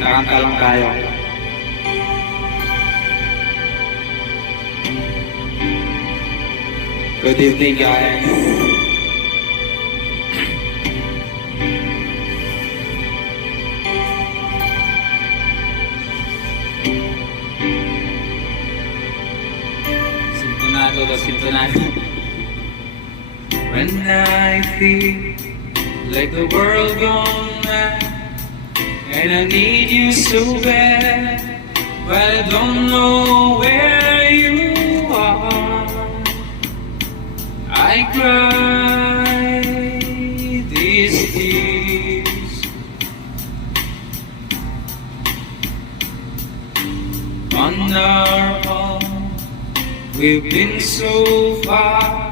Kanta lang tayo. Good evening, guys. Sintonado. When I feel like the world gone mad and I need you so bad, but I don't know where you are. I cry these tears, on our own we've been so far.